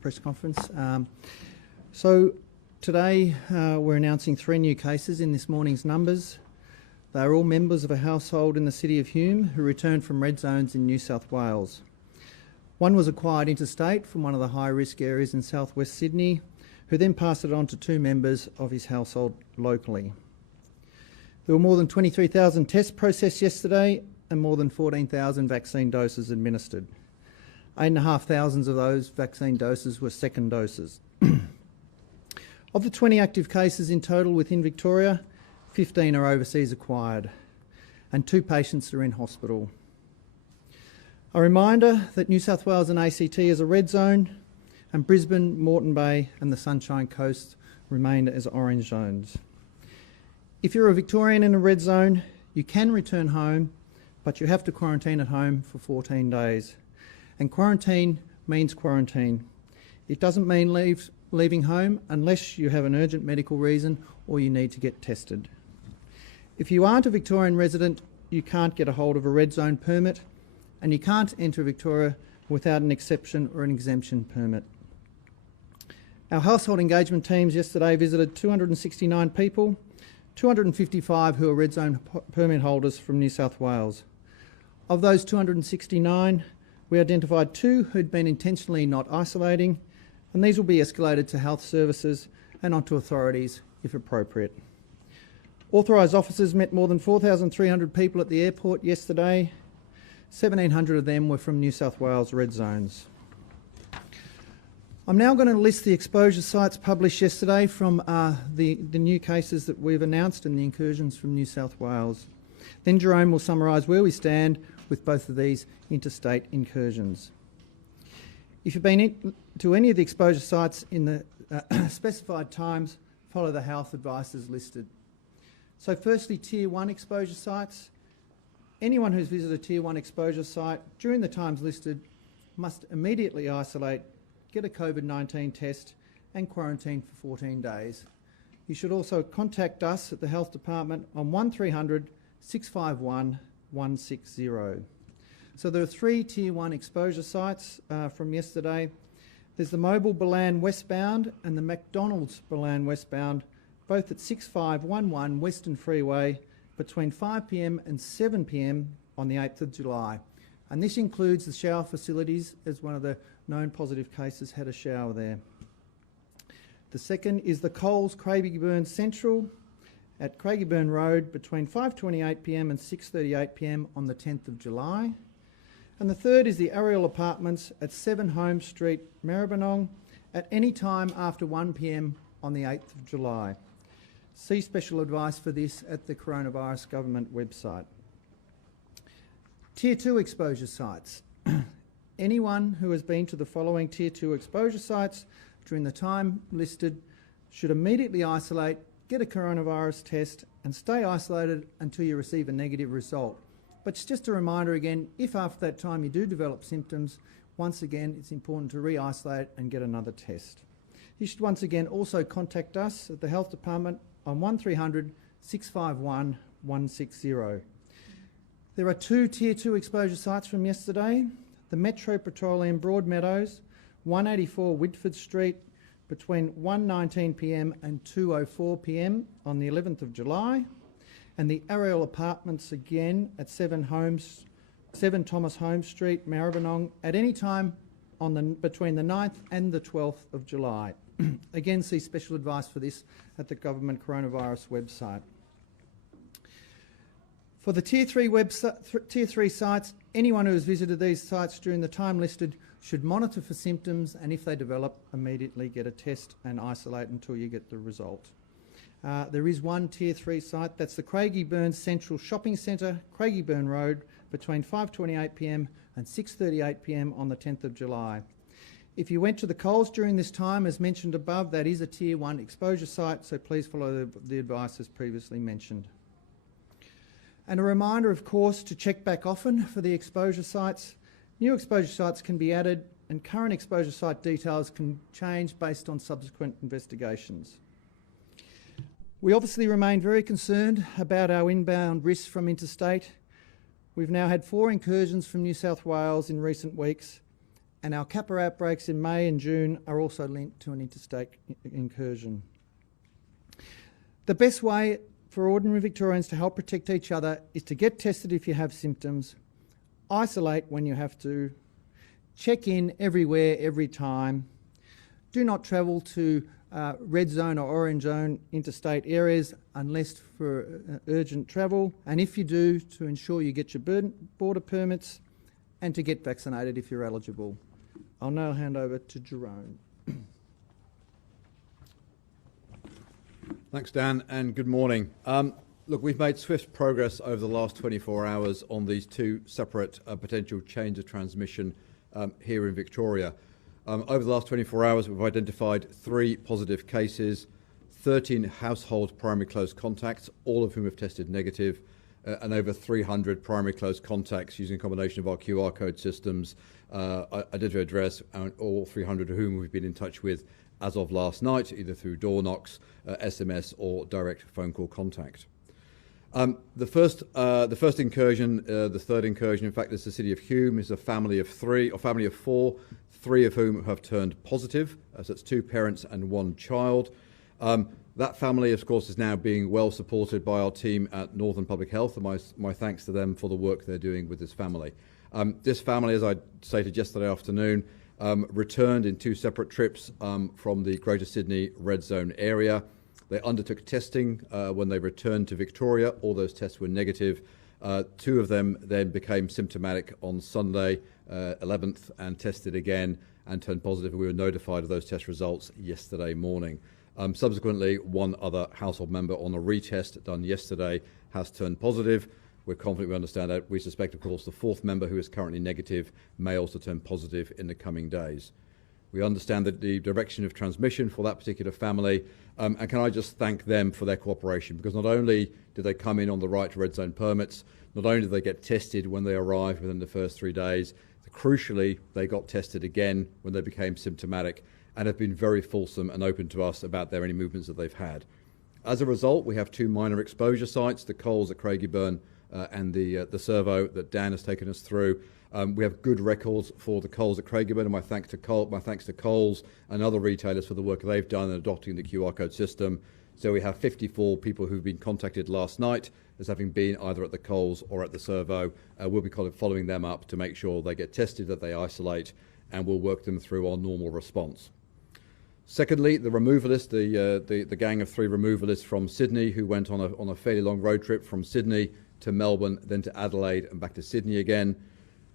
press conference. So today we're announcing 3 new cases in this morning's numbers. They are all members of a household in the city of Hume who returned from red zones in New South Wales. One was acquired interstate from one of the high-risk areas in southwest Sydney, who then passed it on to 2 members of his household locally. There were more than 23,000 tests processed yesterday and more than 14,000 vaccine doses administered. 8,500 of those vaccine doses were second doses. Of the 20 active cases in total within Victoria, 15 are overseas acquired and 2 patients are in hospital. A reminder that New South Wales and ACT is a red zone, and Brisbane, Moreton Bay and the Sunshine Coast remain as orange zones. If you're a Victorian in a red zone, you can return home, but you have to quarantine at home for 14 days. And quarantine means quarantine. It doesn't mean leaving home unless you have an urgent medical reason or you need to get tested. If you aren't a Victorian resident, you can't get a hold of a red zone permit, and you can't enter Victoria without an exception or an exemption permit. Our household engagement teams yesterday visited 269 people, 255 who are red zone permit holders from New South Wales. Of those 269, we identified 2 who'd been intentionally not isolating, and these will be escalated to health services and onto authorities if appropriate. Authorised officers met more than 4,300 people at the airport yesterday. 1,700 of them were from New South Wales red zones. I'm now going to list the exposure sites published yesterday from the new cases that we've announced and the incursions from New South Wales. Then Jerome will summarise where we stand with both of these interstate incursions. If you've been to any of the exposure sites in the specified times, follow the health advices listed. So firstly, Tier 1 exposure sites. Anyone who's visited a Tier 1 exposure site during the times listed must immediately isolate, get a COVID-19 test and quarantine for 14 days. You should also contact us at the Health Department on 1300 651 160. So there are 3 Tier 1 exposure sites from yesterday. There's the Mobile Balan westbound and the McDonald's Balan westbound, both at 6511 Western Freeway between 5 p.m. and 7 p.m. on the 8th of July. And this includes the shower facilities, as one of the known positive cases had a shower there. The second is the Coles Craigieburn Central at Craigieburn Road between 5:28 p.m. and 6:38 p.m. on the 10th of July. And the third is the Ariel Apartments at 7 Holmes Street, Maribyrnong, at any time after 1 p.m. on the 8th of July. See special advice for this at the Coronavirus Government website. Tier 2 exposure sites. Anyone who has been to the following Tier 2 exposure sites during the time listed should immediately isolate, get a coronavirus test and stay isolated until you receive a negative result. But it's just a reminder again, if after that time you do develop symptoms, once again it's important to re-isolate and get another test. You should once again also contact us at the Health Department on 1300 651 160. There are 2 Tier 2 exposure sites from yesterday. The Metro Petroleum Broadmeadows, 184 Whitford Street, between 1:19 p.m. and 2:04 p.m. on the 11th of July, and the Ariel Apartments again at 7 Thomas Holmes Street, Maribyrnong, at any time between the 9th and the 12th of July. Again, see special advice for this at the Government Coronavirus website. For the Tier 3 sites, anyone who has visited these sites during the time listed should monitor for symptoms, and if they develop, immediately get a test and isolate until you get the result. There is 1 Tier 3 site, that's the Craigieburn Central Shopping Centre, Craigieburn Road, between 5:28 p.m. and 6:38 p.m. on the 10th of July. If you went to the Coles during this time, as mentioned above, that is a Tier 1 exposure site, so please follow the advice as previously mentioned. And a reminder, of course, to check back often for the exposure sites. New exposure sites can be added and current exposure site details can change based on subsequent investigations. We obviously remain very concerned about our inbound risks from interstate. We've now had 4 incursions from New South Wales in recent weeks, And our Kappa outbreaks in May and June are also linked to an interstate incursion. The best way for ordinary Victorians to help protect each other is to get tested if you have symptoms, isolate when you have to, check in everywhere, every time. Do not travel to red zone or orange zone interstate areas unless for urgent travel. And if you do, to ensure you get your border permits and to get vaccinated if you're eligible. I'll now hand over to Jerome. Thanks, Dan, and good morning. Look, we've made swift progress over the last 24 hours on these two separate potential chains of transmission here in Victoria. Over the last 24 hours, we've identified 3 positive cases, 13 household primary close contacts, all of whom have tested negative, and over 300 primary close contacts using a combination of our QR code systems, identity address, and all 300 of whom we've been in touch with as of last night, either through door knocks, SMS, or direct phone call contact. The first incursion, the third incursion, in fact, is the city of Hume, is a family of 4, 3 of whom have turned positive. So it's 2 parents and 1 child. That family, of course, is now being well supported by our team at Northern Public Health, and my thanks to them for the work they're doing with this family. This family, as I stated yesterday afternoon, returned in 2 separate trips from the Greater Sydney red zone area. They undertook testing when they returned to Victoria. All those tests were negative. 2 of them then became symptomatic on Sunday 11th and tested again and turned positive. We were notified of those test results yesterday morning. Subsequently, 1 other household member on a retest done yesterday has turned positive. We're confident we understand that. We suspect, of course, the 4th member, who is currently negative, may also turn positive in the coming days. We understand that the direction of transmission for that particular family, and can I just thank them for their cooperation, because not only did they come in on the right red zone permits, not only did they get tested when they arrived within the first 3 days, crucially, they got tested again when they became symptomatic and have been very fulsome and open to us about any movements that they've had. As a result, we have 2 minor exposure sites, the Coles at Craigieburn and the servo that Dan has taken us through. We have good records for the Coles at Craigieburn, and my thanks to Coles and other retailers for the work they've done in adopting the QR code system. So we have 54 people who've been contacted last night as having been either at the Coles or at the servo. We'll be following them up to make sure they get tested, that they isolate, and we'll work them through our normal response. Secondly, the removalist, the gang of 3 removalists from Sydney who went on a fairly long road trip from Sydney to Melbourne, then to Adelaide and back to Sydney again.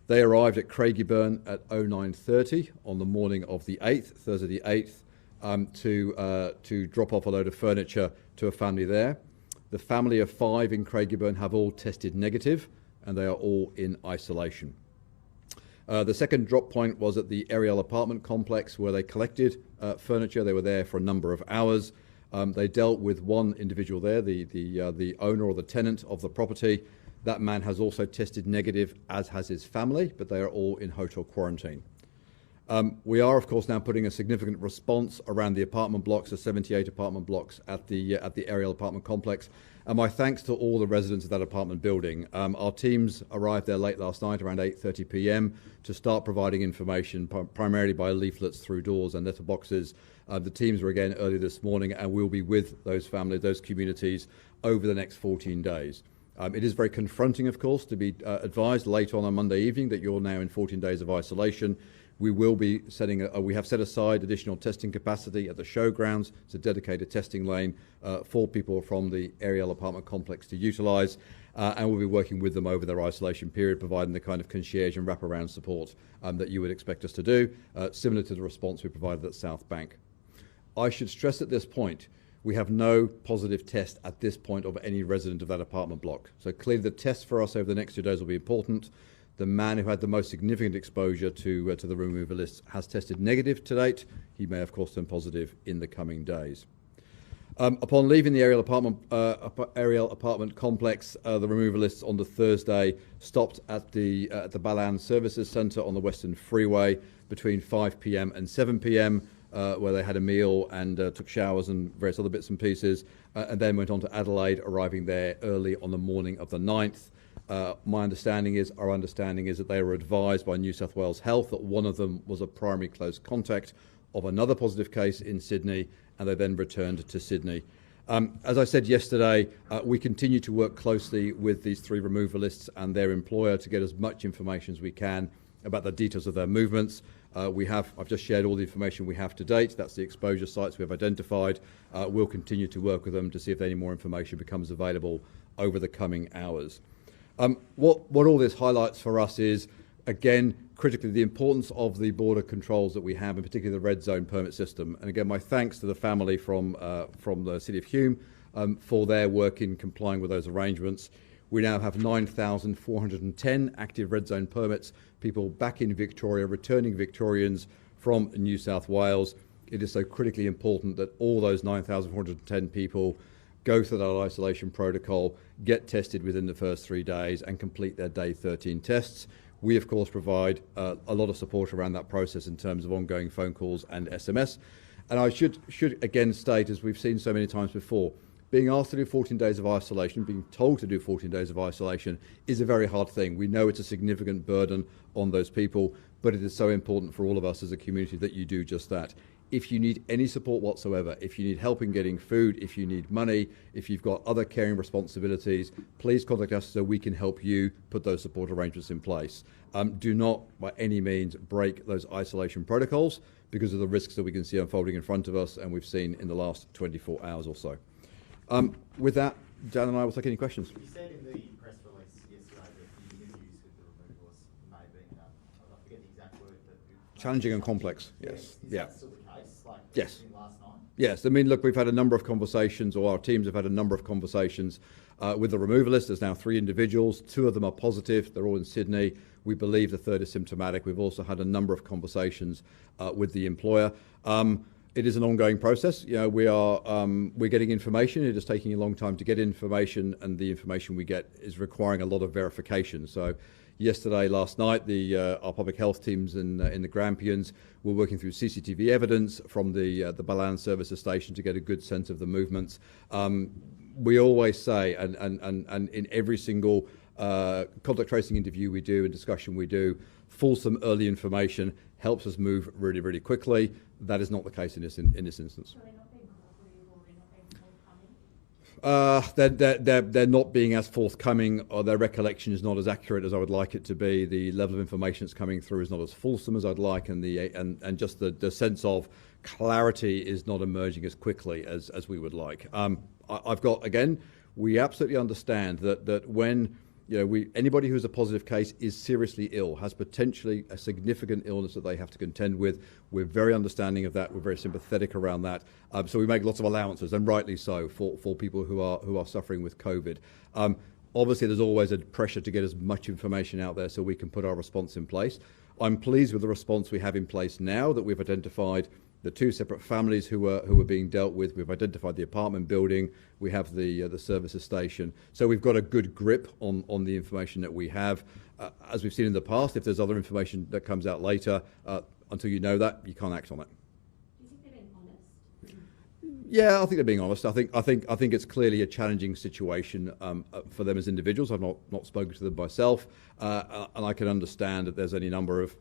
They arrived at Craigieburn at 09:30 on the morning of the 8th, Thursday the 8th, to drop off a load of furniture to a family there. The family of 5 in Craigieburn have all tested negative, and they are all in isolation. The second drop point was at the Ariel apartment complex, where they collected furniture. They were there for a number of hours. They dealt with 1 individual there, the owner or the tenant of the property. That man has also tested negative, as has his family, but they are all in hotel quarantine. We are, of course, now putting a significant response around the apartment blocks, the 78 apartment blocks at the Ariel apartment complex. And my thanks to all the residents of that apartment building. Our teams arrived there late last night, around 8:30 p.m, to start providing information, primarily by leaflets through doors and letterboxes. The teams were again early this morning, and we'll be with those families, those communities, over the next 14 days. It is very confronting, of course, to be advised late on Monday evening that you're now in 14 days of isolation. We will be we have set aside additional testing capacity at the showgrounds. It's a dedicated testing lane for people from the Ariel apartment complex to utilise, and we'll be working with them over their isolation period, providing the kind of concierge and wraparound support that you would expect us to do, similar to the response we provided at South Bank. I should stress at this point, we have no positive test at this point of any resident of that apartment block. So clearly the test for us over the next 2 days will be important. The man who had the most significant exposure to the removalists has tested negative to date. He may, of course, turn positive in the coming days. Upon leaving the Ariel apartment complex, the removalists on the Thursday stopped at the Ballan Services Centre on the Western Freeway between 5 p.m. and 7 p.m, where they had a meal and took showers and various other bits and pieces, and then went on to Adelaide, arriving there early on the morning of the 9th. our understanding is that they were advised by New South Wales Health that one of them was a primary close contact of another positive case in Sydney, and they then returned to Sydney. As I said yesterday, we continue to work closely with these 3 removalists and their employer to get as much information as we can about the details of their movements. I've just shared all the information we have to date. That's the exposure sites we've identified. We'll continue to work with them to see if any more information becomes available over the coming hours. What all this highlights for us is, again, critically, the importance of the border controls that we have, in particular the red zone permit system. And again, my thanks to the family from the City of Hume for their work in complying with those arrangements. We now have 9,410 active red zone permits, people back in Victoria, returning Victorians from New South Wales. It is so critically important that all those 9,410 people go through that isolation protocol, get tested within the first 3 days and complete their day 13 tests. We, of course, provide a lot of support around that process in terms of ongoing phone calls and SMS. And I should again state, as we've seen so many times before, being asked to do 14 days of isolation, being told to do 14 days of isolation is a very hard thing. We know it's a significant burden on those people, but it is so important for all of us as a community that you do just that. If you need any support whatsoever, if you need help in getting food, if you need money, if you've got other caring responsibilities, please contact us so we can help you put those support arrangements in place. Do not, by any means, break those isolation protocols because of the risks that we can see unfolding in front of us and we've seen in the last 24 hours or so. With that, Dan and I will take any questions. You said in the press release yesterday that the interviews with the removalists may have been, I forget the exact word, but challenging and complex, yes. Is yeah. that still the case? Like Yes. last night? Yes, I mean, look, we've had a number of conversations, or our teams have had a number of conversations with the removalists. There's now 3 individuals. 2 of them are positive. They're all in Sydney. We believe the 3rd is symptomatic. We've also had a number of conversations with the employer. It is an ongoing process. You know, we're getting information. It is taking a long time to get information, and the information we get is requiring a lot of verification. So yesterday, last night, our public health teams in the Grampians were working through CCTV evidence from the Ballan Services Station to get a good sense of the movements. We always say, and in every single contact tracing interview we do and discussion we do, fulsome early information helps us move really, really quickly. That is not the case in this instance. So they're not being cooperative or they're not being forthcoming? They're not being as forthcoming, or their recollection is not as accurate as I would like it to be. The level of information that's coming through is not as fulsome as I'd like, and just the sense of clarity is not emerging as quickly as we would like. I've got, again, we absolutely understand that when anybody who's a positive case is seriously ill, has potentially a significant illness that they have to contend with. We're very understanding of that. We're very sympathetic around that. So we make lots of allowances, and rightly so, for people who are suffering with COVID. Obviously, there's always a pressure to get as much information out there so we can put our response in place. I'm pleased with the response we have in place now, that we've identified the 2 separate families who were being dealt with. We've identified the apartment building. We have the services station. So we've got a good grip on the information that we have. As we've seen in the past, if there's other information that comes out later, until you know that, you can't act on it. Do you think they're being honest? Yeah, I think they're being honest. I think it's clearly a challenging situation for them as individuals. I've not spoken to them myself, and I can understand that there's any number of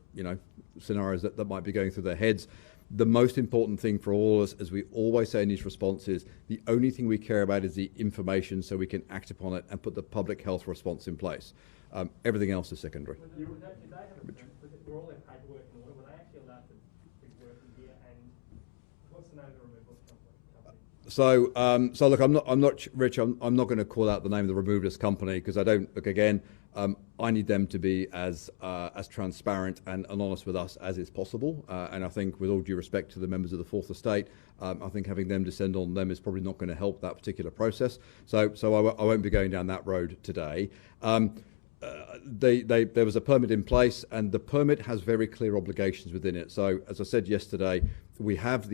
scenarios that might be going through their heads. The most important thing for all of us, as we always say in these responses, the only thing we care about is the information so we can act upon it and put the public health response in place. Everything else is secondary. Did they have were all their paperwork in order? Were they actually allowed to be working here? And what's the name of the removalist company? So look, I'm not Rich. I'm not going to call out the name of the removalist company because I don't. Look, again, I need them to be as transparent and honest with us as is possible. And I think, with all due respect to the members of the Fourth Estate, I think having them descend on them is probably not going to help that particular process. So I won't be going down that road today. There was a permit in place, and the permit has very clear obligations within it. So, as I said yesterday, we have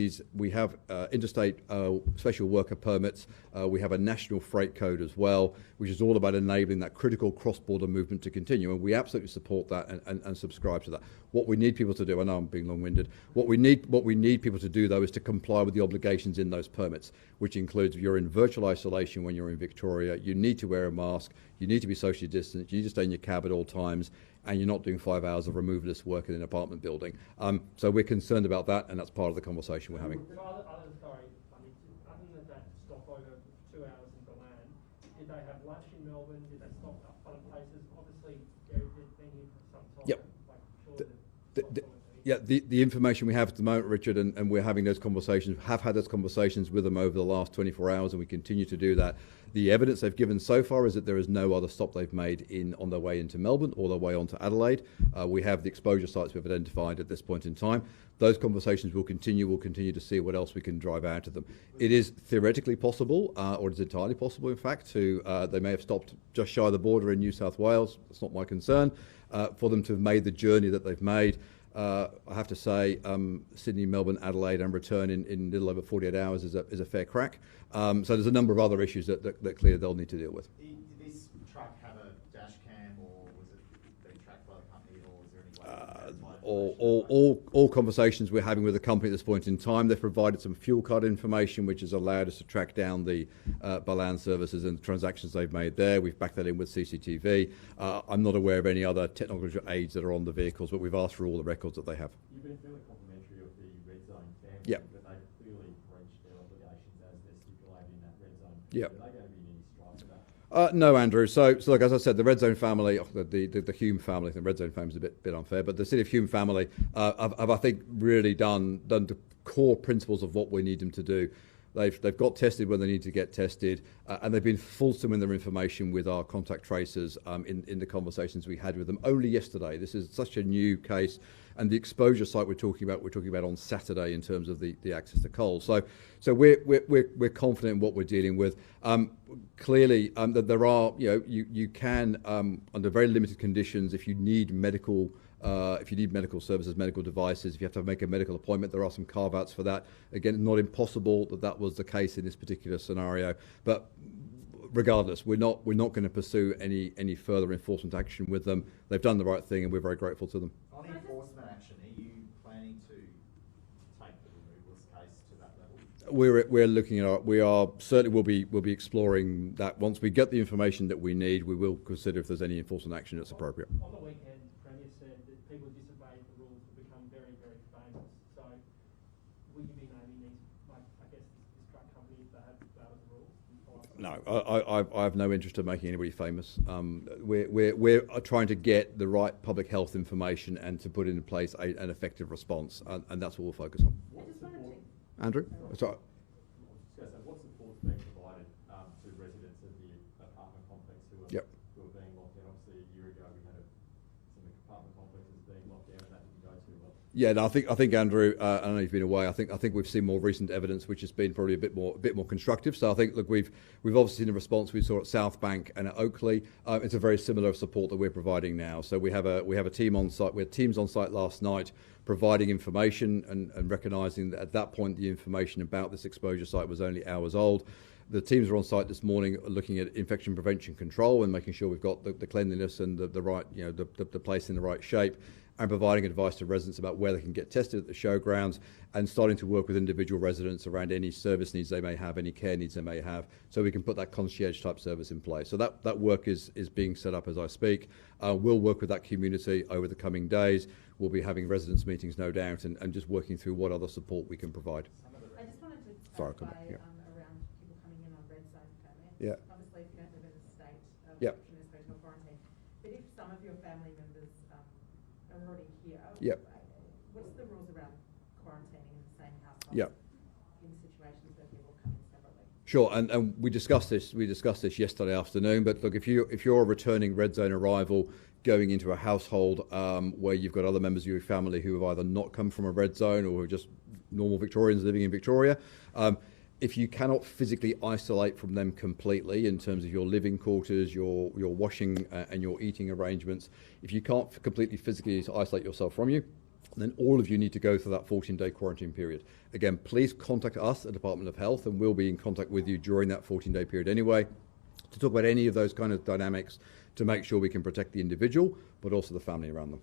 interstate special worker permits. We have a national freight code as well, which is all about enabling that critical cross-border movement to continue, and we absolutely support that and subscribe to that. What we need people to do, I know I'm being long-winded, what we need people to do though is to comply with the obligations in those permits, which includes if you're in virtual isolation when you're in Victoria, you need to wear a mask, you need to be socially distanced, you need to stay in your cab at all times, and you're not doing 5 hours of removalist work in an apartment building. So we're concerned about that, and that's part of the conversation we're having. So other than that stopover for 2 hours in Berlin, did they have lunch in Melbourne? Did they stop up other places? Obviously, they've been here for some time. Yep. Like, The information we have at the moment, Richard, and we're having those conversations, have had those conversations with them over the last 24 hours, and we continue to do that. The evidence they've given so far is that there is no other stop they've made on their way into Melbourne or their way onto Adelaide. We have the exposure sites we've identified at this point in time. Those conversations will continue. We'll continue to see what else we can drive out of them. It is theoretically possible, or it's entirely possible, in fact, they may have stopped just shy of the border in New South Wales. That's not my concern. For them to have made the journey that they've made. I have to say, Sydney, Melbourne, Adelaide, and return in a little over 48 hours is a fair crack. So there's a number of other issues that clearly they'll need to deal with. Did this truck have a dash cam, or was it being tracked by the company, or was there any way All conversations we're having with the company at this point in time, they've provided some fuel card information, which has allowed us to track down the Balan services and the transactions they've made there. We've backed that in with CCTV. I'm not aware of any other technological aids that are on the vehicles, but we've asked for all the records that they have. You've been fairly complimentary of the red zone family, Yep. but they clearly breached their obligations as they're stipulated in that red zone. Yep. Are they going to be in any strife with that? No, Andrew. So look, as I said, the Red Zone family, the Hume family, the Red Zone family is a bit unfair, but the City of Hume family have I think, really done the core principles of what we need them to do. They've got tested when they need to get tested, and they've been fulsome in their information with our contact tracers in the conversations we had with them only yesterday. This is such a new case, and the exposure site we're talking about on Saturday in terms of the access to coal. So we're confident in what we're dealing with. Clearly, that there are, you can under very limited conditions, if you need medical services, medical devices, if you have to make a medical appointment, there are some carve-outs for that. Again, not impossible that was the case in this particular scenario, but regardless, we're not going to pursue any further enforcement action with them. They've done the right thing, and we're very grateful to them. On enforcement action, are you planning to take the removalist case to that level? We're looking at we are certainly will be exploring that. Once we get the information that we need, we will consider if there's any enforcement action that's appropriate. On the weekend, Premier said that people who disobeyed the rules would become very, very famous. So will you be naming these, like, I guess, this truck company if they have violated the rules? No, I have no interest in making anybody famous. We're trying to get the right public health information and to put in place an effective response, and that's what we'll focus on. Andrew? Sorry. What support's being provided to residents of the apartment complex who are being locked down? Obviously, a year ago we had some apartment complexes being locked down, and that didn't go too well. Yeah, no, I think Andrew, I know you've been away. I think we've seen more recent evidence, which has been probably a bit more constructive. So I think, look, we've obviously seen a response we saw at South Bank and at Oakley. It's a very similar support that we're providing now. So we have a team on site. We had teams on site last night providing information and recognising that at that point the information about this exposure site was only hours old. The teams are on site this morning looking at infection prevention control and making sure we've got the cleanliness and the right, the place in the right shape, and providing advice to residents about where they can get tested at the showgrounds, and starting to work with individual residents around any service needs they may have, any care needs they may have, so we can put that concierge type service in place. So that work is being set up as I speak. We'll work with that community over the coming days. We'll be having residents meetings, no doubt, and just working through what other support we can provide. I just wanted to Sorry, clarify come back, around people coming in on red zone permits. Yeah. Obviously, if you don't live in a state of Yep. hospital quarantine, but if some of your family members are already here, Yep. what's the rules around quarantining in the same household? Yep. In situations where people come in separately? Sure, and we discussed this yesterday afternoon. But look, if you're a returning red zone arrival going into a household where you've got other members of your family who have either not come from a red zone or who are just normal Victorians living in Victoria, if you cannot physically isolate from them completely in terms of your living quarters, your washing and your eating arrangements, if you can't completely physically isolate yourself from you, then all of you need to go through that 14-day quarantine period. Again, please contact us at Department of Health, and we'll be in contact with you during that 14-day period anyway, to talk about any of those kind of dynamics to make sure we can protect the individual, but also the family around them.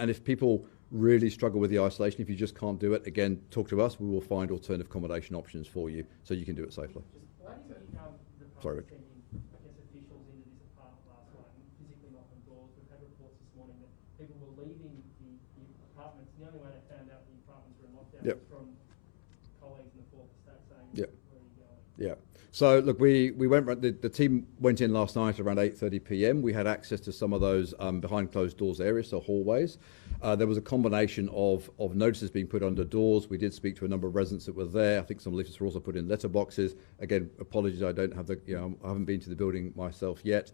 And if people really struggle with the isolation, if you just can't do it, again, talk to us. We will find alternative accommodation options for you so you can do it safely. Why did the Sorry, sending, I guess, officials into this apartment last night and physically knock on doors? We've had reports this morning that people were leaving the apartments. The only way they found out the apartments were in lockdown Yep. was from colleagues in the fourth estate saying, Yep. where are you going? Yeah. So look, we went. The team went in last night around 8:30 p.m. We had access to some of those behind closed doors areas, so hallways. There was a combination of notices being put under doors. We did speak to a number of residents that were there. I think some leaflets were also put in letterboxes. Again, apologies, I don't have the. I haven't been to the building myself yet.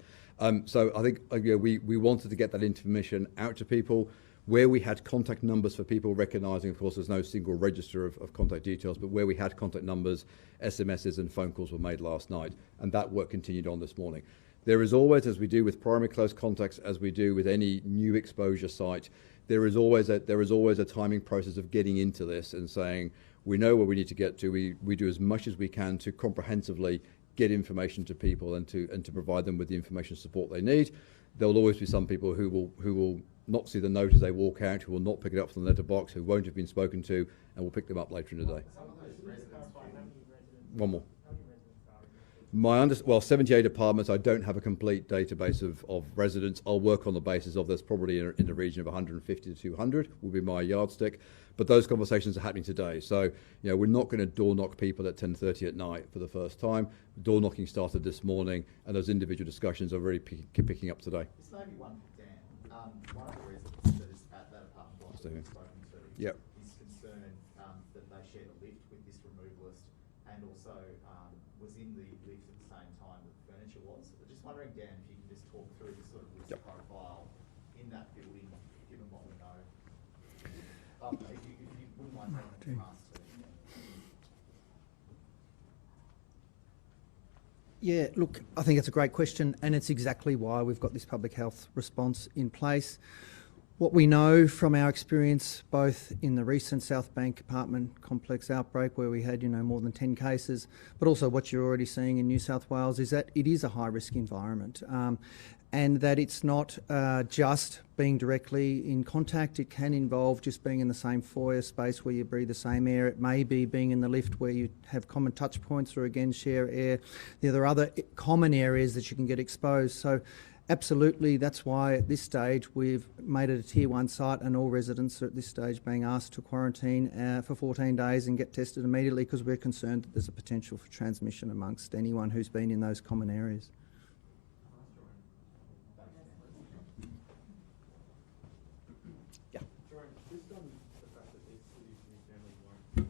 So I think we wanted to get that information out to people. Where we had contact numbers for people, recognising, of course, there's no single register of contact details, but where we had contact numbers, SMSs and phone calls were made last night, and that work continued on this morning. There is always, as we do with primary close contacts, as we do with any new exposure site, there is always a timing process of getting into this and saying, we know where we need to get to, we do as much as we can to comprehensively get information to people and to provide them with the information support they need. There will always be some people who will not see the note as they walk out, who will not pick it up from the letterbox, who won't have been spoken to, and will pick them up later in the day. Some of those residents, One more. How many residents are in this? 78 apartments. I don't have a complete database of residents. I'll work on the basis of there's probably in the region of 150 to 200 will be my yardstick. But those conversations are happening today. So, we're not going to door knock people at 10:30 at night for the first time. Door knocking started this morning, and those individual discussions are really picking up today. this may be one for Dan. One of the residents that is at that apartment block that we've spoken to Yep. is concerned that they shared a lift with this removalist and also was in the lift at the same time that the furniture was. So just wondering, Dan, if you can just talk through the sort of risk Yep. profile in that building, given what we know. If you wouldn't mind taking it from us too. Yeah, look, I think it's a great question, and it's exactly why we've got this public health response in place. What we know from our experience, both in the recent South Bank apartment complex outbreak where we had, more than 10 cases, but also what you're already seeing in New South Wales, is that it is a high-risk environment, and that it's not just being directly in contact. It can involve just being in the same foyer space where you breathe the same air. It may be being in the lift where you have common touch points or, again, share air. There are other common areas that you can get exposed. So absolutely, that's why at this stage we've made it a Tier 1 site, and all residents are at this stage being asked to quarantine for 14 days and get tested immediately, because we're concerned that there's a potential for transmission amongst anyone who's been in those common areas. Jerome, just on the fact that these cities and these families weren't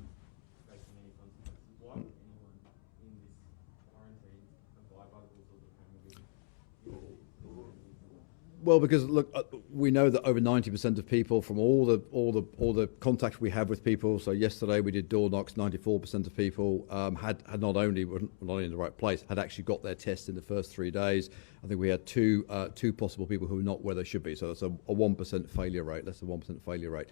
facing any consequences, why would anyone in this quarantine abide by the rules of the family? Well, because look, we know that over 90% of people from all the contact we have with people. So yesterday we did door knocks. 94% of people had not only were not in the right place, had actually got their test in the first 3 days. I think we had two possible people who were not where they should be. So that's a 1% failure rate. That's a 1% failure rate.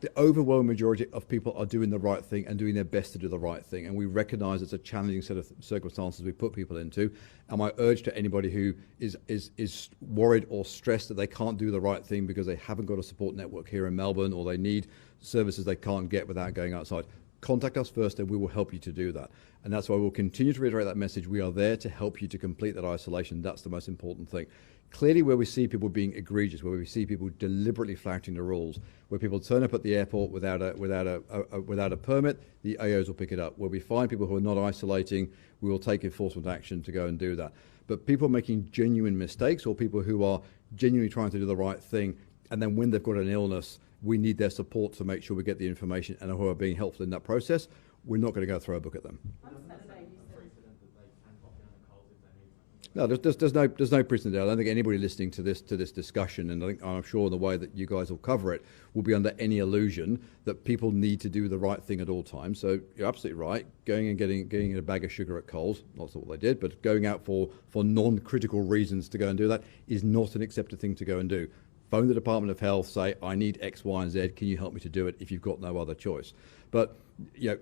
The overwhelming majority of people are doing the right thing and doing their best to do the right thing. And we recognise it's a challenging set of circumstances we put people into. And my urge to anybody who is worried or stressed that they can't do the right thing because they haven't got a support network here in Melbourne, or they need services they can't get without going outside, contact us first and we will help you to do that. And that's why we'll continue to reiterate that message. We are there to help you to complete that isolation. That's the most important thing. Clearly, where we see people being egregious, where we see people deliberately flouting the rules, where people turn up at the airport without a permit, the AOs will pick it up. Where we find people who are not isolating, we will take enforcement action to go and do that. But people making genuine mistakes, or people who are genuinely trying to do the right thing, and then when they've got an illness, we need their support to make sure we get the information, and who are being helpful in that process, we're not going to go throw a book at them. On Saturday, you said. Precedent that they can pop down to Coles if they need something. No, there's no precedent there. I don't think anybody listening to this discussion, and I'm sure the way that you guys will cover it, will be under any illusion that people need to do the right thing at all times. So you're absolutely right. Going and getting a bag of sugar at Coles, not what they did, but going out for non-critical reasons to go and do that is not an accepted thing to go and do. phone the Department of Health, say, I need X, Y, and Z. Can you help me to do it if you've got no other choice? But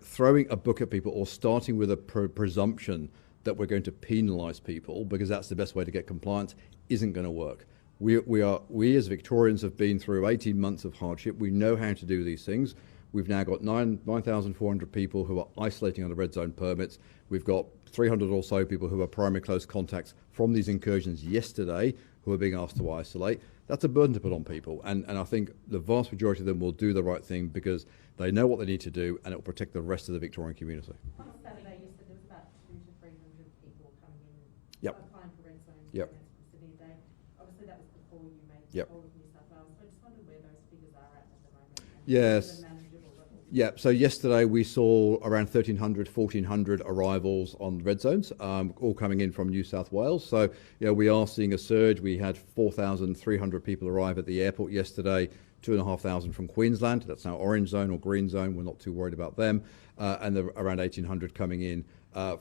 throwing a book at people or starting with a presumption that we're going to penalise people because that's the best way to get compliance isn't going to work. We as Victorians have been through 18 months of hardship. We know how to do these things. We've now got 9,400 people who are isolating under red zone permits. We've got 300 or so people who are primary close contacts from these incursions yesterday who are being asked to isolate. That's a burden to put on people. And I think the vast majority of them will do the right thing because they know what they need to do and it will protect the rest of the Victorian community. On Saturday, you said there was about 200 to 300 people coming in, Yep. applying for red zone Yep. permits for Sydney a day. Obviously, that was before you made the Yep. call with New South Wales. So I just wondered where those figures are at the moment. And Yes. at a manageable level. Yeah, so yesterday we saw around 1,300, 1,400 arrivals on red zones, all coming in from New South Wales. So, we are seeing a surge. We had 4,300 people arrive at the airport yesterday, 2,500 from Queensland. That's now orange zone or green zone. We're not too worried about them. And there are around 1,800 coming in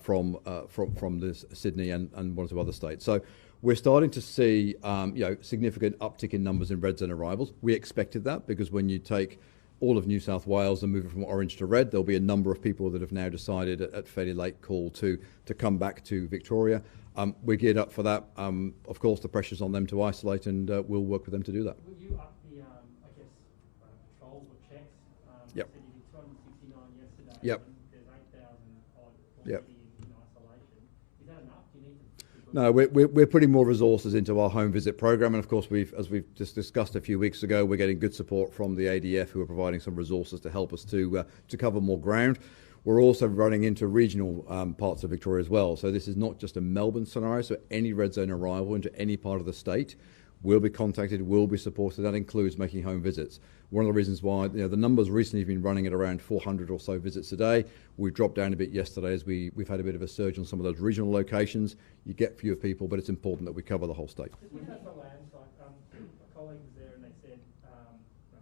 from this Sydney and one or two other states. So we're starting to see significant uptick in numbers in red zone arrivals. We expected that because when you take all of New South Wales and move it from orange to red, there'll be a number of people that have now decided at fairly late call to come back to Victoria. We're geared up for that. Of course, the pressure's on them to isolate, and we'll work with them to do that. Will you up the, patrols or checks? Yep. You said you did 269 yesterday. Yep. And there's 8,000 odd Yep. in isolation. Is that enough? Do you need to? No, we're putting more resources into our home visit program, and of course, as we've just discussed a few weeks ago, we're getting good support from the ADF, who are providing some resources to help us to cover more ground. We're also running into regional parts of Victoria as well. So this is not just a Melbourne scenario. So any red zone arrival into any part of the state will be contacted, will be supported. That includes making home visits. One of the reasons why the numbers recently have been running at around 400 or so visits a day. We dropped down a bit yesterday as we've had a bit of a surge on some of those regional locations. You get fewer people, but it's important that we cover the whole state. Just looking at the land site, a colleague was there and they said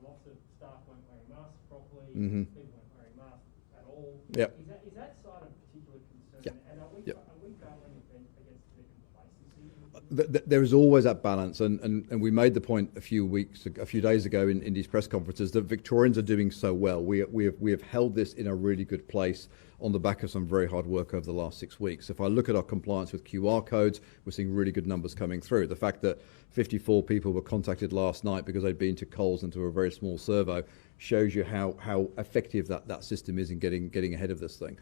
lots of staff weren't wearing masks properly, Mhm. people weren't wearing masks at all. Yep. Is that side of particular concern? Yep. And are we Yep. battling against the complacency? There is always that balance, and we made the point a few days ago in these press conferences that Victorians are doing so well. We have held this in a really good place on the back of some very hard work over the last 6 weeks. If I look at our compliance with QR codes, we're seeing really good numbers coming through. The fact that 54 people were contacted last night because they'd been to Coles and to a very small servo shows you how effective that system is in getting ahead of this thing.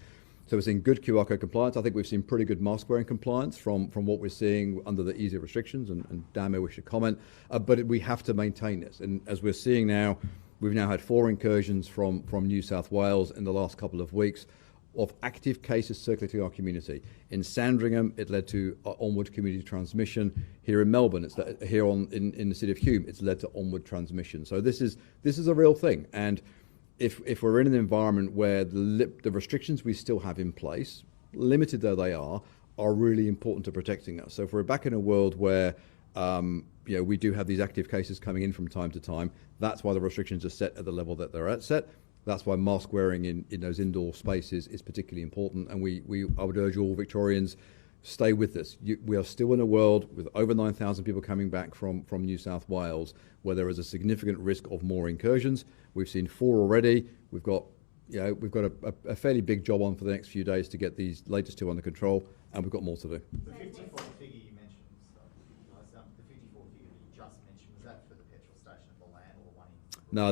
So we're seeing good QR code compliance. I think we've seen pretty good mask wearing compliance from what we're seeing under the easier restrictions, and Dan may wish to comment. But we have to maintain this. And as we're seeing now, we've now had 4 incursions from New South Wales in the last couple of weeks of active cases circulating our community. In Sandringham, it led to onward community transmission. Here in Melbourne, in the city of Hume, it's led to onward transmission. So this is a real thing. And if we're in an environment where the restrictions we still have in place, limited though they are really important to protecting us. So if we're back in a world where we do have these active cases coming in from time to time, that's why the restrictions are set at the level that they're set. That's why mask wearing in those indoor spaces is particularly important. And I would urge all Victorians, stay with this. We are still in a world with over 9,000 people coming back from New South Wales, where there is a significant risk of more incursions. We've seen 4 already. We've got a fairly big job on for the next few days to get these latest 2 under control, and we've got more to do. The 54 figure you mentioned, the 54 figure that you just mentioned, was that for the petrol station at Balan or the one in? No,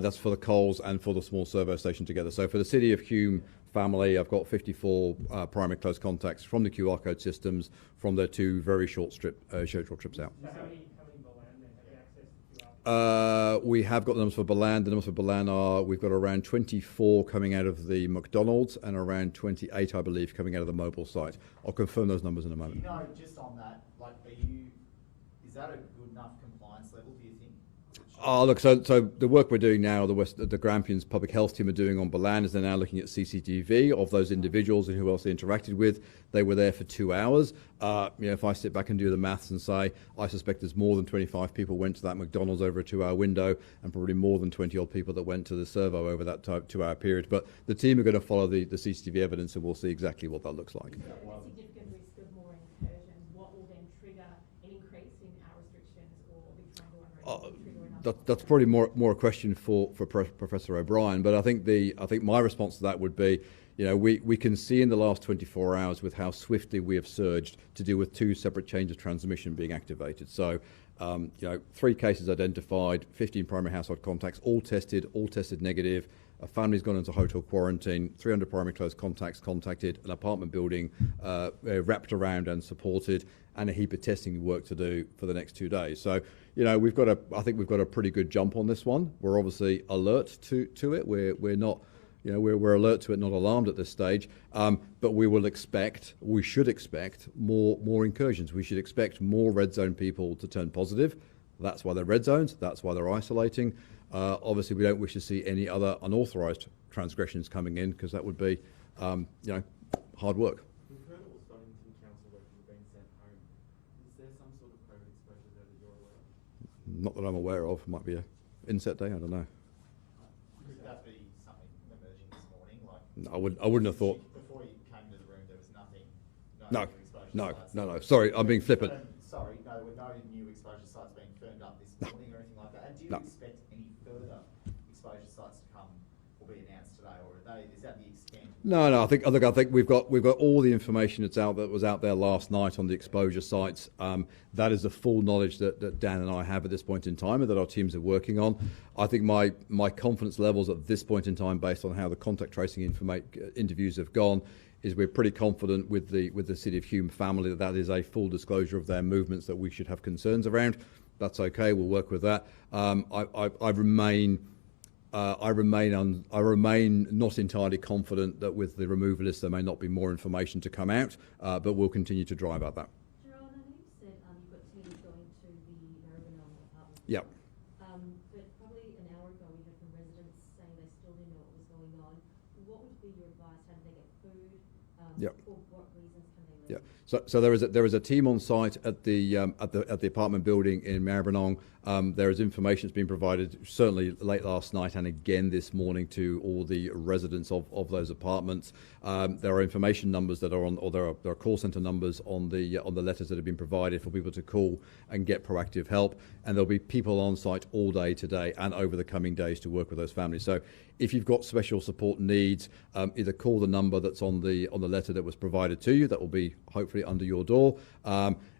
that's for the Coles and for the small servo station together. So for the City of Hume family, I've got 54 primary close contacts from the QR code systems from their 2 very short trips out. So how many Balan then have you access to QR? We have got the numbers for Balan. The numbers for Balan we've got around 24 coming out of the McDonald's and around 28, I believe, coming out of the mobile site. I'll confirm those numbers in a moment. Just on that, is that a good enough compliance level, do you think? Look, so the work we're doing now, the Grampians Public Health team are doing on Balan is they're now looking at CCTV of those individuals and who else they interacted with. They were there for 2 hours. If I sit back and do the maths and say, I suspect there's more than 25 people went to that McDonald's over a 2-hour window, and probably more than 20 odd people that went to the servo over that 2-hour period. But the team are going to follow the CCTV evidence, and we'll see exactly what that looks like. Is there a significant risk of more incursions? What will then trigger an increase in our restrictions, or are we trying to That's probably more a question for Professor O'Brien. But I think my response to that would be, we can see in the last 24 hours with how swiftly we have surged to deal with 2 separate chains of transmission being activated. So, 3 cases identified, 15 primary household contacts, all tested negative. A family's gone into hotel quarantine, 300 primary close contacts contacted, an apartment building wrapped around and supported, and a heap of testing work to do for the next 2 days. So, I think we've got a pretty good jump on this one. We're obviously alert to it. We're not, we're alert to it, not alarmed at this stage. But we should expect more incursions. We should expect more red zone people to turn positive. That's why they're red zones. That's why they're isolating. Obviously, we don't wish to see any other unauthorised transgressions coming in, because that would be, hard work. We've heard all Stonington council workers have been sent home. Is there some sort of COVID exposure there that you're aware of? Not that I'm aware of. Might be a inset day. I don't know. Could that be something emerging this morning? I wouldn't have thought. Before you came to the room, there was nothing. No, new exposure sites. no. Sorry, I'm being flippant. Sorry, no, there were no new exposure sites being firmed up this morning or anything like that. And do you No. expect any further exposure sites to come or be announced today, or is that the extent? No. I think we've got all the information that was out there last night on the exposure sites. That is the full knowledge that Dan and I have at this point in time, and that our teams are working on. I think my confidence levels at this point in time, based on how the contact tracing interviews have gone, is we're pretty confident with the City of Hume family that is a full disclosure of their movements that we should have concerns around. That's okay. We'll work with that. I remain not entirely confident that with the removalist there may not be more information to come out, but we'll continue to drive at that. Gerard, I know you said you've got teams going to the Maribyrnong apartment. Yep. But probably an hour ago we heard from residents saying they still didn't know what was going on. What would be your advice? How do they get food? Yep. For what reasons can they leave? Yeah. So there is a team on site at the apartment building in Maribyrnong. There is information that's been provided certainly late last night and again this morning to all the residents of those apartments. There are information numbers that are on, or there are call centre numbers on the letters that have been provided for people to call and get proactive help. And there'll be people on site all day today and over the coming days to work with those families. So if you've got special support needs, either call the number that's on the letter that was provided to you. That will be hopefully under your door.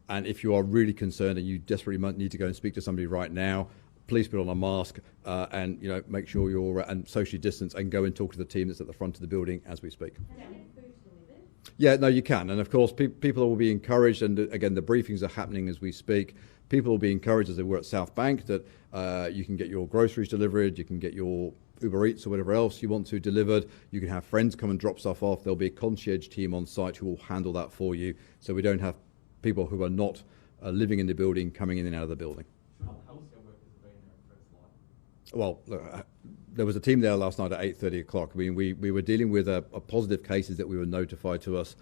And if you are really concerned and you desperately might need to go and speak to somebody right now, please put on a mask and make sure you're and socially distance and go and talk to the team that's at the front of the building as we speak. Can they get food delivered? Yeah, no, you can. And of course, people will be encouraged, and again, the briefings are happening as we speak. People will be encouraged, as they were at South Bank, that you can get your groceries delivered, you can get your Uber Eats or whatever else you want to delivered. You can have friends come and drop stuff off. There'll be a concierge team on site who will handle that for you, so we don't have people who are not living in the building coming in and out of the building. Healthcare workers have been there at first light. Well, there was a team there last night at 8:30 o'clock. I mean, we were dealing with a positive cases that we were notified to us.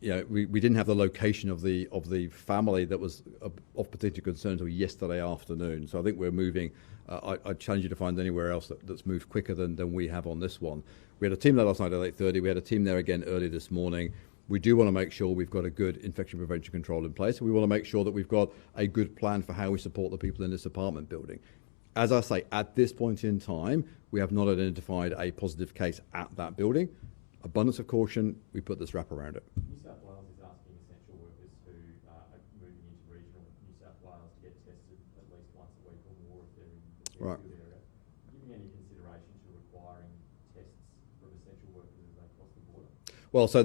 We didn't have the location of the family that was of potential concern until yesterday afternoon. So I think we're moving. I challenge you to find anywhere else that's moved quicker than we have on this one. We had a team there last night at 8:30. We had a team there again early this morning. We do want to make sure we've got a good infection prevention control in place. We want to make sure that we've got a good plan for how we support the people in this apartment building. As I say, at this point in time, we have not identified a positive case at that building. Abundance of caution, we put this wrap around it. New South Wales is asking essential workers who are moving into regional New South Wales to get tested at least once a week or more if they're in the Right. field area. Giving any consideration to requiring tests from essential workers as they cross the border? Well, so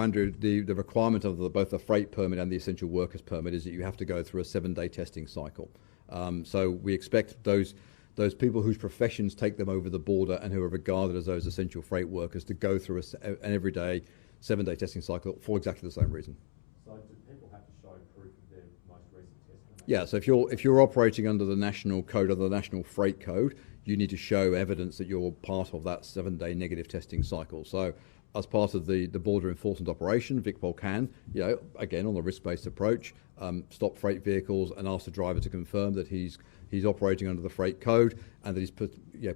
Andrew, the requirement of both the freight permit and the essential workers permit is that you have to go through a 7-day testing cycle. So we expect those people whose professions take them over the border and who are regarded as those essential freight workers to go through an everyday 7-day testing cycle for exactly the same reason. So do people have to show proof of their most recent test? Yeah, so if you're operating under the national code, under the national freight code, you need to show evidence that you're part of that 7-day negative testing cycle. So as part of the border enforcement operation, VicPol can, again on the risk-based approach, stop freight vehicles and ask the driver to confirm that he's operating under the freight code and that he's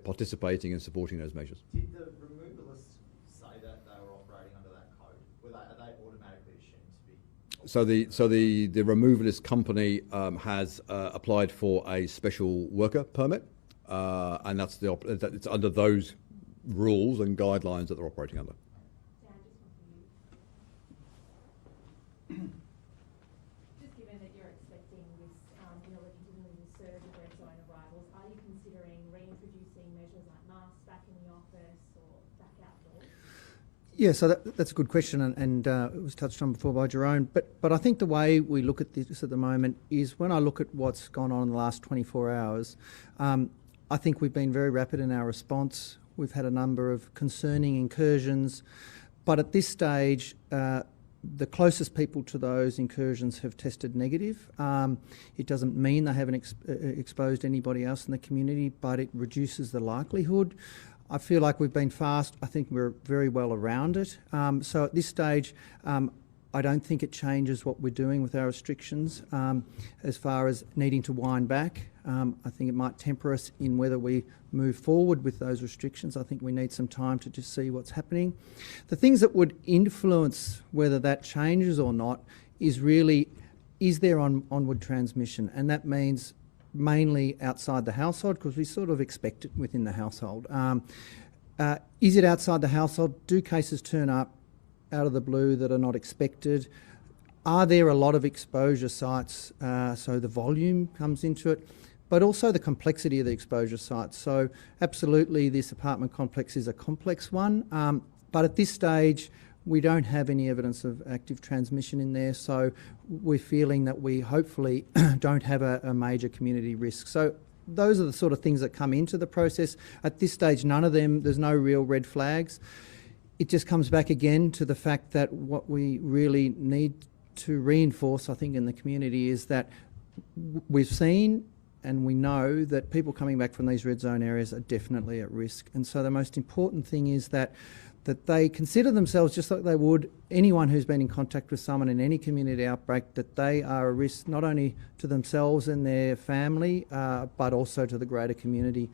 participating and supporting those measures. Did the removalists say that they were operating under that code? Are they automatically assumed to be? So the removalist company has applied for a special worker permit, and that's it's under those rules and guidelines that they're operating under. Dan, just one for you. Just given that you're expecting this, we're continuing this surge of red zone arrivals, are you considering reintroducing measures like masks back in the office or back outdoors? Yeah, so that's a good question, and it was touched on before by Jerome. But I think the way we look at this at the moment is when I look at what's gone on in the last 24 hours, I think we've been very rapid in our response. We've had a number of concerning incursions, but at this stage, the closest people to those incursions have tested negative. It doesn't mean they haven't exposed anybody else in the community, but it reduces the likelihood. I feel like we've been fast. I think we're very well around it. So at this stage, I don't think it changes what we're doing with our restrictions as far as needing to wind back. I think it might temper us in whether we move forward with those restrictions. I think we need some time to just see what's happening. The things that would influence whether that changes or not is really, is there onward transmission? And that means mainly outside the household, because we sort of expect it within the household. Is it outside the household? Do cases turn up out of the blue that are not expected? Are there a lot of exposure sites, so the volume comes into it, but also the complexity of the exposure sites. So absolutely this apartment complex is a complex one, but at this stage we don't have any evidence of active transmission in there, so we're feeling that we hopefully don't have a major community risk. So those are the sort of things that come into the process. At this stage, none of them, there's no real red flags. It just comes back again to the fact that what we really need to reinforce, I think, in the community is that we've seen and we know that people coming back from these red zone areas are definitely at risk. And so the most important thing is that they consider themselves, just like they would anyone who's been in contact with someone in any community outbreak, that they are a risk not only to themselves and their family, but also to the greater community.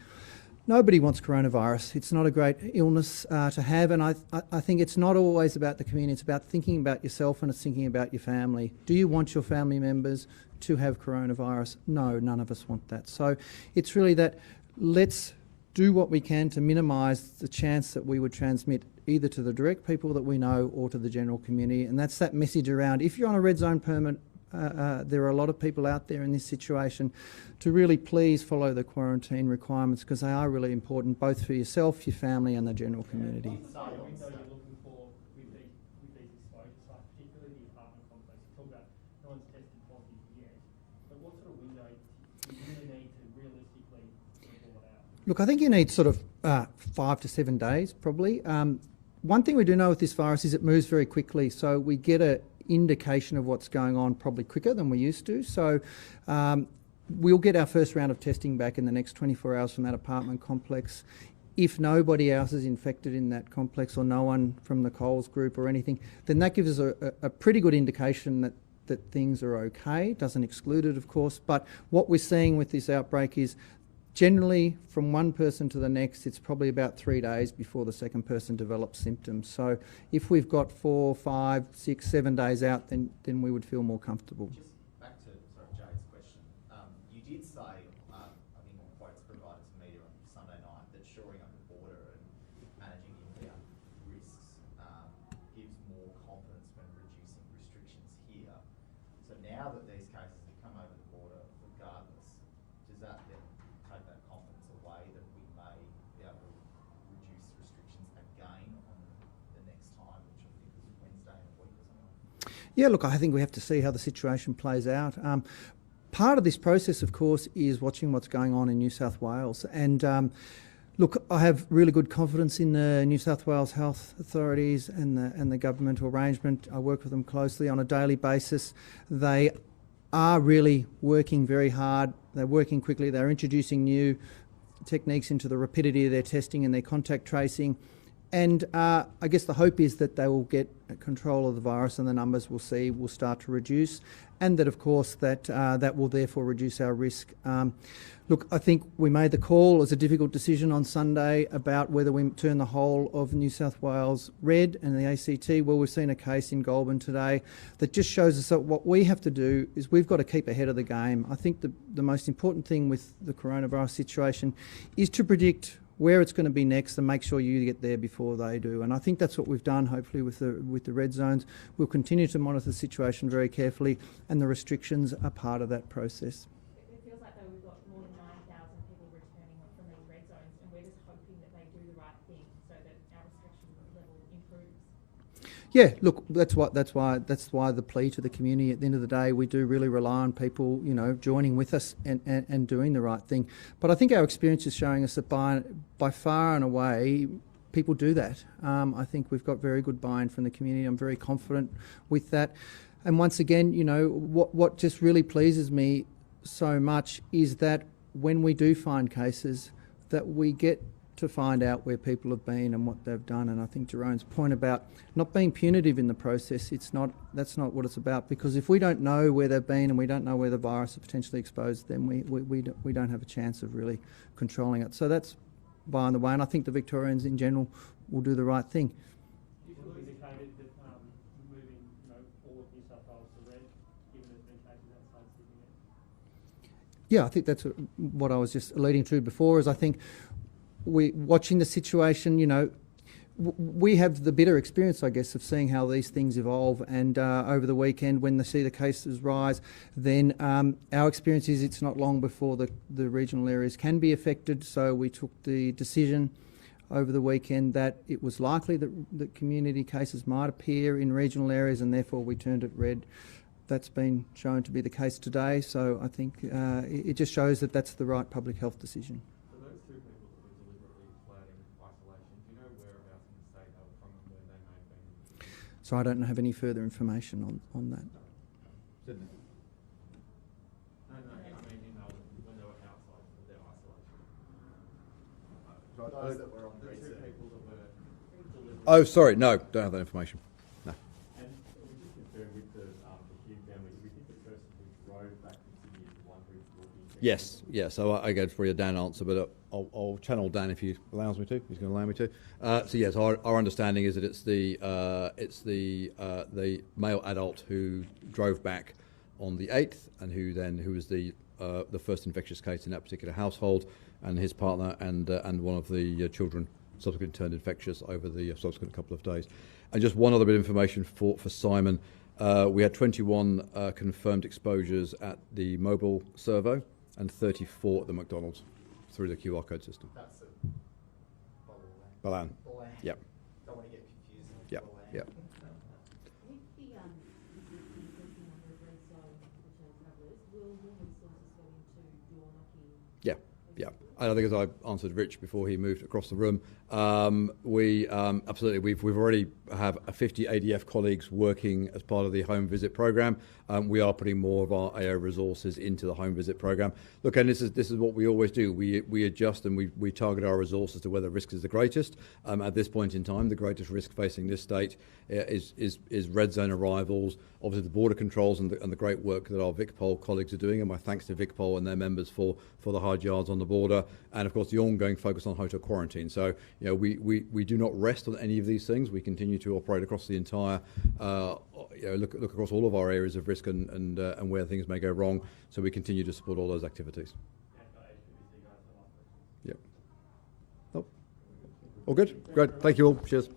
Nobody wants coronavirus. It's not a great illness to have, and I think it's not always about the community. It's about thinking about yourself, and it's thinking about your family. Do you want your family members to have coronavirus? No, none of us want that. So it's really that let's do what we can to minimise the chance that we would transmit either to the direct people that we know or to the general community. And that's that message around, if you're on a red zone permit, there are a lot of people out there in this situation, to really please follow the quarantine requirements, because they are really important both for yourself, your family and the general community. What's the window you're looking for with these exposure sites, particularly the apartment complex? You talk about no one's tested positive yet, but what sort of window do you really need to realistically report out? Look, I think you need sort of 5 to 7 days probably. One thing we do know with this virus is it moves very quickly, so we get an indication of what's going on probably quicker than we used to. So we'll get our first round of testing back in the next 24 hours from that apartment complex. If nobody else is infected in that complex or no one from the Coles group or anything, then that gives us a pretty good indication that things are okay. Doesn't exclude it, of course, but what we're seeing with this outbreak is generally from one person to the next, it's probably about 3 days before the second person develops symptoms. So if we've got 4, 5, 6, 7 days out, then we would feel more comfortable. Just back to Jade's question. You did say, I think on quotes provided to media on Sunday night, that shoring up the border and managing inbound risks gives more confidence when reducing restrictions here. So now that these cases have come over the border regardless, does that then take that confidence away that we may be able to reduce restrictions again on the next time, which I think is Wednesday in a week or something? Yeah, look, I think we have to see how the situation plays out. Part of this process, of course, is watching what's going on in New South Wales. And look, I have really good confidence in the New South Wales health authorities and the governmental arrangement. I work with them closely on a daily basis. They are really working very hard. They're working quickly. They're introducing new techniques into the rapidity of their testing and their contact tracing. And I guess the hope is that they will get control of the virus and the numbers we'll see will start to reduce, and that, of course, that will therefore reduce our risk. Look, I think we made the call. It was a difficult decision on Sunday about whether we turn the whole of New South Wales red and the ACT. Well, we've seen a case in Goulburn today that just shows us that what we have to do is we've got to keep ahead of the game. I think the most important thing with the coronavirus situation is to predict where it's going to be next and make sure you get there before they do. And I think that's what we've done, hopefully, with the red zones. We'll continue to monitor the situation very carefully, and the restrictions are part of that process. It feels like though we've got more than 9,000 people returning from these red zones, and we're just hoping that they do the right thing so that our restriction level improves. Yeah, look, that's why the plea to the community. At the end of the day, we do really rely on people, you know, joining with us and doing the right thing. But I think our experience is showing us that by far and away, people do that. I think we've got very good buy-in from the community. I'm very confident with that. And once again, you know, what just really pleases me so much is that when we do find cases, that we get to find out where people have been and what they've done. And I think Jerome's point about not being punitive in the process, that's not what it's about, because if we don't know where they've been and we don't know where the virus is potentially exposed, then we don't have a chance of really controlling it. So that's by the way, and I think the Victorians in general will do the right thing. You sort of indicated that moving, you know, all of New South Wales to red, given there's been cases outside Sydney. Yeah, I think that's what I was just alluding to before, is I think we watching the situation, you know, we have the bitter experience, I guess, of seeing how these things evolve. And over the weekend, when they see the cases rise, then our experience is it's not long before the regional areas can be affected. So we took the decision over the weekend that it was likely that community cases might appear in regional areas, and therefore we turned it red. That's been shown to be the case today. So I think it just shows that that's the right public health decision. So I don't have any further information on that. Sydney. No, I mean, when they were outside of their isolation. Those that were on The red two zone. people that were delivered. Oh, sorry, no, don't have that information. No. And we just confirmed with the Hume family, do we think the person who drove back from Sydney is the one who will be... Yes, yeah. So I go for a Dan answer, but I'll channel Dan if he allows me to. He's going to allow me to. So yes, our understanding is that it's the male adult who drove back on the 8th, and who was the first infectious case in that particular household, and his partner and one of the children subsequently turned infectious over the subsequent couple of days. And just one other bit of information for Simon. We had 21 confirmed exposures at the mobile servo and 34 at the McDonald's through the QR code system. That's a Balan. Bolan. Yep. Don't want to get confused with Yep. Bolan. Yep. With the increasing number of red zone return travellers, will your resources go into door knocking? Yeah, yeah. And I think, as I answered Rich before he moved across the room, we absolutely we've already have 50 ADF colleagues working as part of the home visit program. We are putting more of our AO resources into the home visit program. Look, and this is what we always do. We adjust and we target our resources to where the risk is the greatest. At this point in time, the greatest risk facing this state is red zone arrivals. Obviously, the border controls and the great work that our VicPol colleagues are doing, and my thanks to VicPol and their members for the hard yards on the border, and of course the ongoing focus on hotel quarantine. So you know, we do not rest on any of these things. We continue to operate across the entire, look across all of our areas of risk and where things may go wrong. So we continue to support all those activities. Yep. Oh, all good. Great. Thank you all. Cheers.